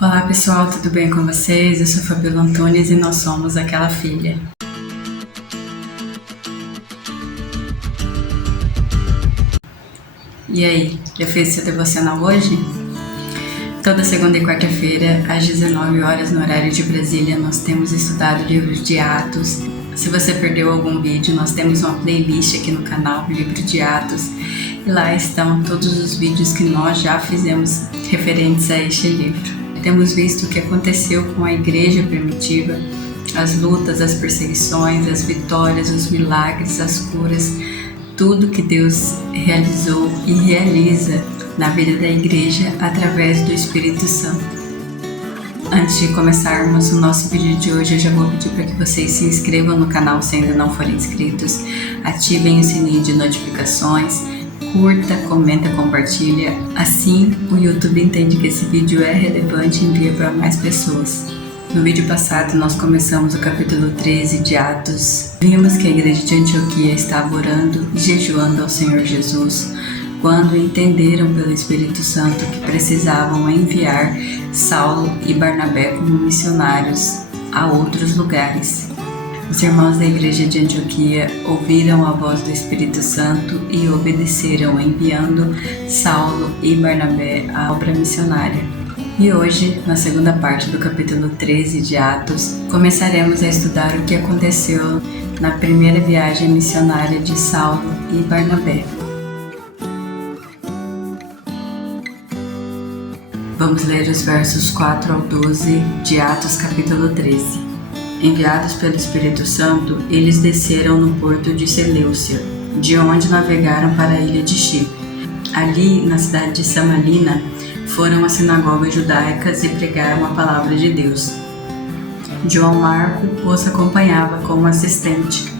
Olá pessoal, tudo bem com vocês? Eu sou Fabiola Antunes e nós somos Aquela Filha. E aí, já fez seu devocional hoje? Toda segunda e quarta-feira, às 19 horas no horário de Brasília, nós temos estudado livros de Atos. Se você perdeu algum vídeo, nós temos uma playlist aqui no canal, Livro de Atos, e lá estão todos os vídeos que nós já fizemos referentes a este livro. Temos visto o que aconteceu com a igreja primitiva, as lutas, as perseguições, as vitórias, os milagres, as curas, tudo que Deus realizou e realiza na vida da igreja através do Espírito Santo. Antes de começarmos o nosso vídeo de hoje, eu já vou pedir para que vocês se inscrevam no canal se ainda não forem inscritos, ativem o sininho de notificações, curta, comenta, compartilha, assim o YouTube entende que esse vídeo é relevante e envia para mais pessoas. No vídeo passado nós começamos o capítulo 13 de Atos. Vimos que a igreja de Antioquia estava orando e jejuando ao Senhor Jesus quando entenderam pelo Espírito Santo que precisavam enviar Saulo e Barnabé como missionários a outros lugares. Os irmãos da igreja de Antioquia ouviram a voz do Espírito Santo e obedeceram, enviando Saulo e Barnabé à obra missionária. E hoje, na segunda parte do capítulo 13 de Atos, começaremos a estudar o que aconteceu na primeira viagem missionária de Saulo e Barnabé. Vamos ler os versos 4 ao 12 de Atos capítulo 13. Enviados pelo Espírito Santo, eles desceram no porto de Seleucia, de onde navegaram para a ilha de Chipre. Ali, na cidade de Samalina, foram às sinagogas judaicas e pregaram a palavra de Deus. João Marco os acompanhava como assistente.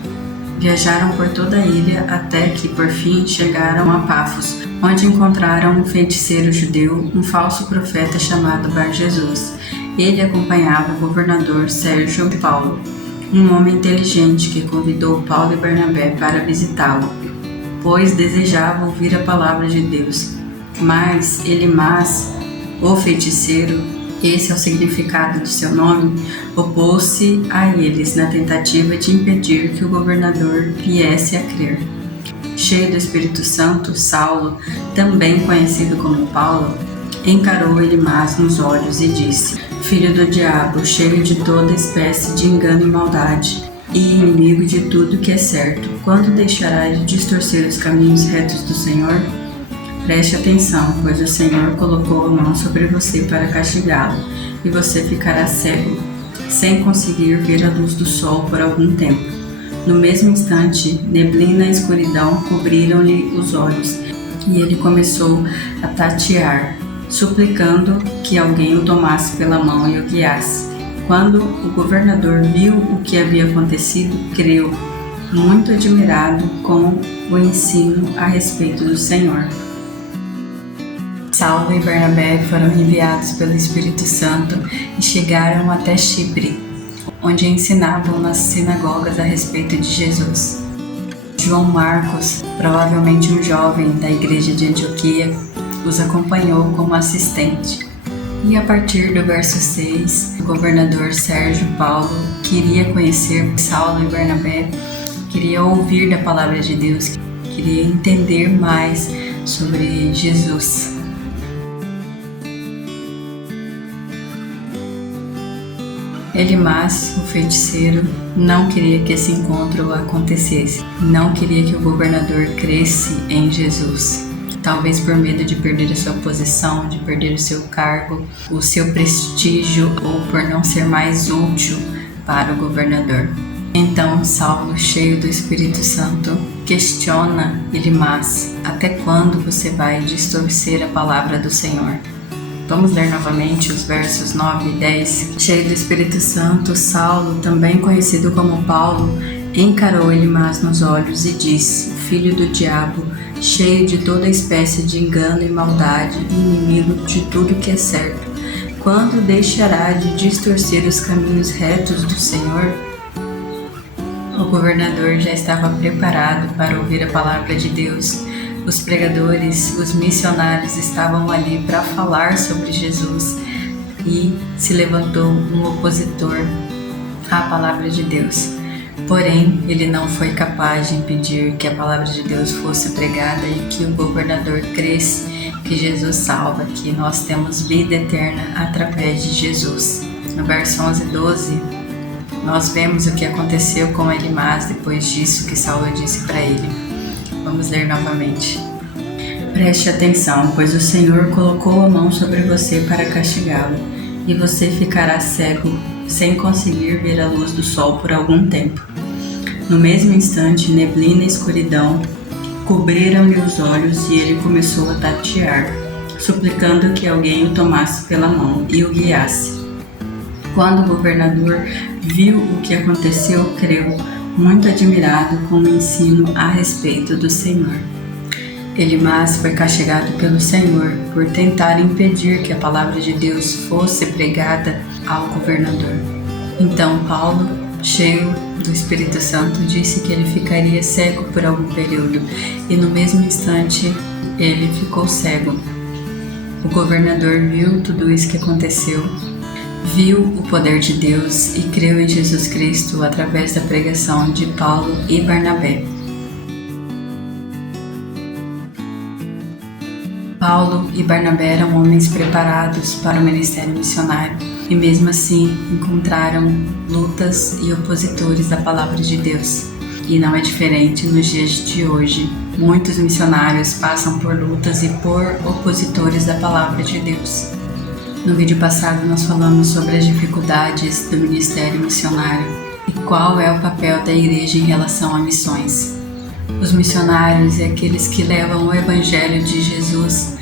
Viajaram por toda a ilha até que, por fim, chegaram a Pafos, onde encontraram um feiticeiro judeu, um falso profeta chamado Bar-Jesus. Ele acompanhava o governador Sérgio Paulo, um homem inteligente que convidou Paulo e Barnabé para visitá-lo, pois desejava ouvir a palavra de Deus. Mas Elimas, o feiticeiro, esse é o significado do seu nome, opôs-se a eles na tentativa de impedir que o governador viesse a crer. Cheio do Espírito Santo, Saulo, também conhecido como Paulo, encarou Elimas nos olhos e disse: Filho do diabo, cheio de toda espécie de engano e maldade, e inimigo de tudo que é certo, quando deixarás de distorcer os caminhos retos do Senhor? Preste atenção, pois o Senhor colocou a mão sobre você para castigá-lo, e você ficará cego, sem conseguir ver a luz do sol por algum tempo. No mesmo instante, neblina e escuridão cobriram-lhe os olhos, e ele começou a tatear, suplicando que alguém o tomasse pela mão e o guiasse. Quando o governador viu o que havia acontecido, creu, muito admirado com o ensino a respeito do Senhor. Saulo e Barnabé foram enviados pelo Espírito Santo e chegaram até Chipre, onde ensinavam nas sinagogas a respeito de Jesus. João Marcos, provavelmente um jovem da igreja de Antioquia, os acompanhou como assistente. E a partir do verso 6, o governador Sérgio Paulo queria conhecer Saulo e Barnabé, queria ouvir da palavra de Deus, queria entender mais sobre Jesus. Elimas, o feiticeiro, não queria que esse encontro acontecesse, não queria que o governador cresce em Jesus. Talvez por medo de perder a sua posição, de perder o seu cargo, o seu prestígio ou por não ser mais útil para o governador. Então Saulo, cheio do Espírito Santo, questiona Elimas: até quando você vai distorcer a palavra do Senhor? Vamos ler novamente os versos 9 e 10. Cheio do Espírito Santo, Saulo, também conhecido como Paulo, encarou Elimas nos olhos e disse: Filho do diabo, cheio de toda espécie de engano e maldade, inimigo de tudo que é certo, quando deixará de distorcer os caminhos retos do Senhor? O governador já estava preparado para ouvir a palavra de Deus. Os pregadores, os missionários estavam ali para falar sobre Jesus, e se levantou um opositor à palavra de Deus. Porém, ele não foi capaz de impedir que a palavra de Deus fosse pregada e que o governador cresce que Jesus salva, que nós temos vida eterna através de Jesus. No verso 11 e 12, nós vemos o que aconteceu com Elimas depois disso que Saulo disse para ele. Vamos ler novamente. Preste atenção, pois o Senhor colocou a mão sobre você para castigá-lo, e você ficará cego, sem conseguir ver a luz do sol por algum tempo. No mesmo instante, neblina e escuridão cobriram-lhe os olhos e ele começou a tatear, suplicando que alguém o tomasse pela mão e o guiasse. Quando o governador viu o que aconteceu, creu, muito admirado com o ensino a respeito do Senhor. Elimas foi castigado pelo Senhor por tentar impedir que a palavra de Deus fosse pregada ao governador. Então Paulo, cheio do Espírito Santo, disse que ele ficaria cego por algum período, e no mesmo instante ele ficou cego. O governador viu tudo isso que aconteceu, viu o poder de Deus e creu em Jesus Cristo através da pregação de Paulo e Barnabé. Paulo e Barnabé eram homens preparados para o ministério missionário e mesmo assim encontraram lutas e opositores da palavra de Deus. E não é diferente nos dias de hoje. Muitos missionários passam por lutas e por opositores da palavra de Deus. No vídeo passado nós falamos sobre as dificuldades do ministério missionário e qual é o papel da igreja em relação a missões. Os missionários e aqueles que levam o evangelho de Jesus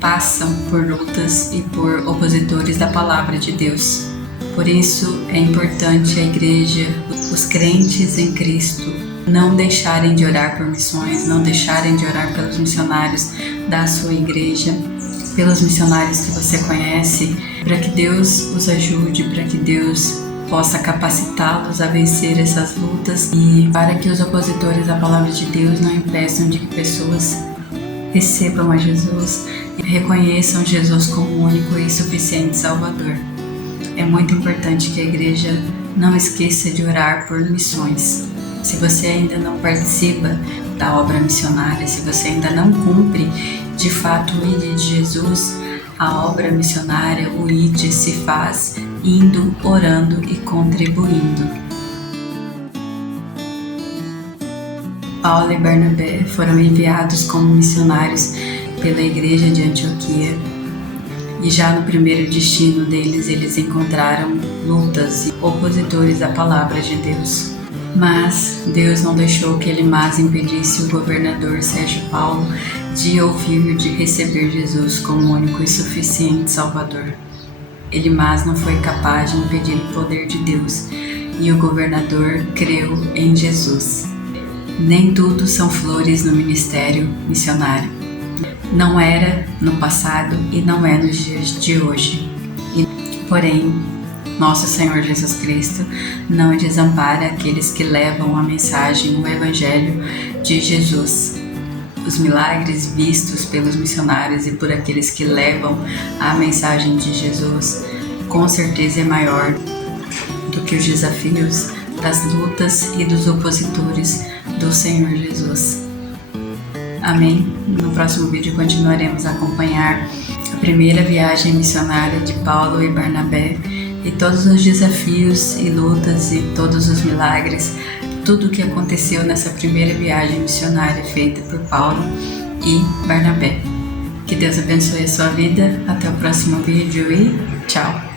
passam por lutas e por opositores da palavra de Deus. Por isso é importante a igreja, os crentes em Cristo, não deixarem de orar por missões, não deixarem de orar pelos missionários da sua igreja, pelos missionários que você conhece, para que Deus os ajude, para que Deus possa capacitá-los a vencer essas lutas e para que os opositores da palavra de Deus não impeçam de que pessoas recebam a Jesus e reconheçam Jesus como o único e suficiente Salvador. É muito importante que a igreja não esqueça de orar por missões. Se você ainda não participa da obra missionária, se você ainda não cumpre de fato o ID de Jesus, a obra missionária, o ID se faz indo, orando e contribuindo. Paulo e Barnabé foram enviados como missionários pela igreja de Antioquia e já no primeiro destino deles eles encontraram lutas e opositores à palavra de Deus. Mas Deus não deixou que Elimas impedisse o governador Sérgio Paulo de ouvir, de receber Jesus como o único e suficiente Salvador. Elimas não foi capaz de impedir o poder de Deus e o governador creu em Jesus. Nem tudo são flores no ministério missionário. Não era no passado e não é nos dias de hoje. Porém, nosso Senhor Jesus Cristo não desampara aqueles que levam a mensagem, o Evangelho de Jesus. Os milagres vistos pelos missionários e por aqueles que levam a mensagem de Jesus, com certeza é maior do que os desafios das lutas e dos opositores do Senhor Jesus. Amém? No próximo vídeo continuaremos a acompanhar a primeira viagem missionária de Paulo e Barnabé e todos os desafios e lutas e todos os milagres, tudo o que aconteceu nessa primeira viagem missionária feita por Paulo e Barnabé. Que Deus abençoe a sua vida. Até o próximo vídeo e tchau!